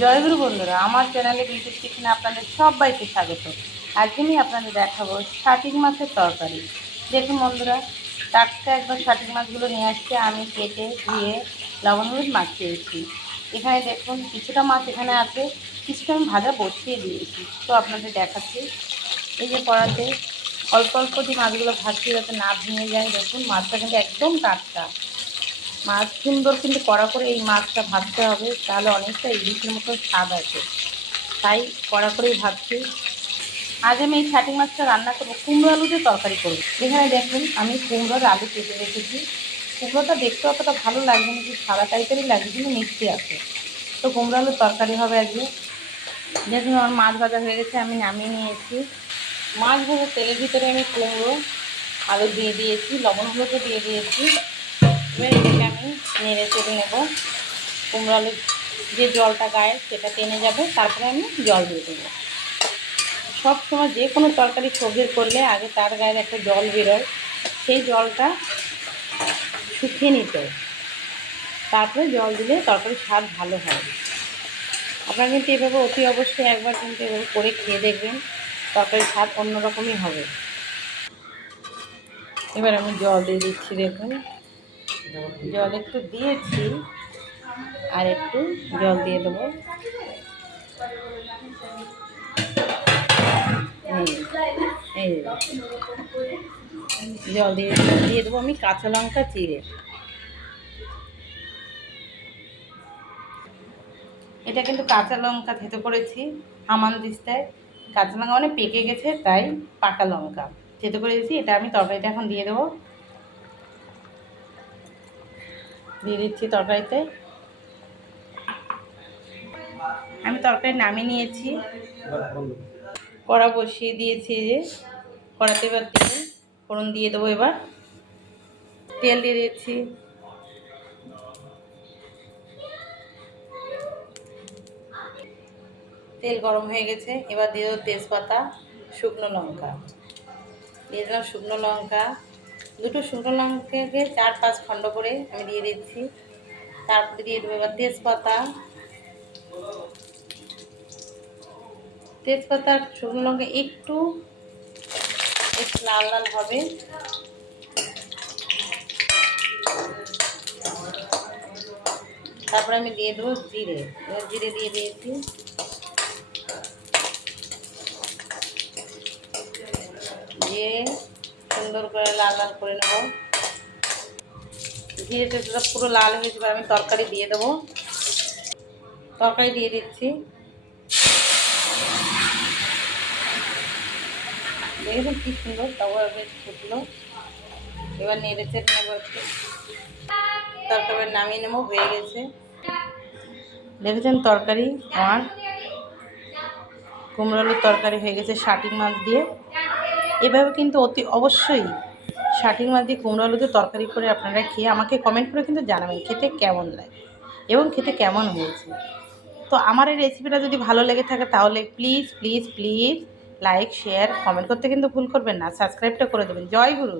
জয়গুরু বন্ধুরা, আমার চ্যানেলে বিউটির কিচেনে আপনাদের সবাইকে স্বাগত। আজকে আমি আপনাদের দেখাবো শাটিক মাছের তরকারি। দেখুন বন্ধুরা, টাটকা একবার শাটিক মাছগুলো নিয়ে আসছে, আমি কেটে ধুয়ে লবণ হলুদ মাখিয়েছি। এখানে দেখুন কিছুটা মাছ এখানে আছে, কিছুটা আমি ভাজা বসিয়ে দিয়েছি, তো আপনাদের দেখাচ্ছি। এই যে কড়াতে অল্প অল্প দিয়ে মাছগুলো ভাজছি যাতে না ভেঙে যায়। দেখুন মাছটা কিন্তু একদম টাটকা মাছ, সুন্দর কিন্তু কড়া করে এই মাছটা ভাজতে হবে, তাহলে অনেকটা ইলিশের মতো স্বাদ আছে। তাই কড়া করেই ভাজছি। আজ আমি এই ছাটি মাছটা রান্না করবো, কুমড়ো আলু দিয়ে তরকারি করবো। এখানে দেখুন আমি কুমড়োর আলু কেটে রেখেছি। কুমড়োটা দেখতে অতটা ভালো লাগবে না, কিন্তু সাদা টাইপেরই লাগবে, কিন্তু মিষ্টি আছে। তো কুমড়ো আলুর তরকারি হবে আজকে। দেখুন আমার মাছ ভাজা হয়ে গেছে, আমি নামিয়ে নিয়েছি। মাছ ভাজা তেলের ভিতরে আমি কুমড়ো আলু দিয়ে দিয়েছি, লবণ হলুদও দিয়ে দিয়েছি। এবার এটাকে আমি নেড়ে চেড়ে নেব। কুমড়ো আলুর যে জলটা গায়ে সেটা টেনে যাবে, তারপরে আমি জল দিয়ে দেবো। সবসময় যে কোনো তরকারি সবজি করলে আগে তার গায়ে একটা জল বেরোয়, সেই জলটা শুকিয়ে নিতে, তারপরে জল দিলে তরকারির স্বাদ ভালো হয়। আপনারা কিন্তু এভাবে অতি অবশ্যই একবার কিন্তু এভাবে করে খেয়ে দেখবেন, তরকারির স্বাদ অন্যরকমই হবে। এবার আমি জল দিয়ে দিচ্ছি। দেখুন জল একটু দিয়েছি, আর একটু জল দিয়ে দেবো। এই জল দিয়ে দিয়ে দেবো আমি কাঁচা লঙ্কা চিড়ে। এটা কিন্তু কাঁচা লঙ্কা থেতে করেছি হামানদিস্তায়। কাঁচা লঙ্কা মানে পেকে গেছে, তাই পাকা লঙ্কা থেতে করেছি। এটা আমি তরকারিটা এখন দিয়ে দেবো। দিয়ে দিচ্ছি তরকারিতে। আমি তরকারি নামিয়ে নিয়েছি, কড়া বসিয়ে দিয়েছি। যে কড়াতে এবার তেল ফোড়ন দিয়ে দেবো। এবার তেল দিয়ে দিচ্ছি। তেল গরম হয়ে গেছে, এবার দিয়ে দেবো তেজপাতা, শুকনো লঙ্কা। দিয়ে দিলাম শুকনো লঙ্কা, দুটো শুকনো লঙ্কাকে 4-5 খণ্ড করে আমি দিয়ে দিচ্ছি। তারপরে দিয়ে দেবো এবার তেজপাতা। তেজপাতা শুকনো লঙ্কা একটু লাল লাল হবে, তারপরে আমি দিয়ে দেবো জিরে। এবার জিরে দিয়ে দিয়েছি। দিয়ে সুন্দর করে লাল লাল করে নেব। জিরে তেজপাতা পুরো লাল হয়েছে, এবার আমি তরকারি দিয়ে দেবো। তরকারি দিয়ে দিচ্ছি। দেখুন কি সুন্দর তরকারি বেশ ফুটলো। এবার নেড়ে চেড়ে নেবো একটু, তরকারি নামিয়ে নেবো। হয়ে গেছে, দেখেছেন তরকারি আমার কুমড়ো আলুর তরকারি হয়ে গেছে শাটিক মাছ দিয়ে। এভাবে কিন্তু অতি অবশ্যই শাটিক মাছ দিয়ে কুমড়ো আলু দিয়ে তরকারি করে আপনারা খেয়ে আমাকে কমেন্ট করে কিন্তু জানাবেন খেতে কেমন লাগে এবং খেতে কেমন হয়েছে। তো আমার এই রেসিপিটা যদি ভালো লেগে থাকে তাহলে please please please like share comment করতে কিন্তু ভুল করবেন না, সাবস্ক্রাইবটা করে দেবেন। জয় গুরু।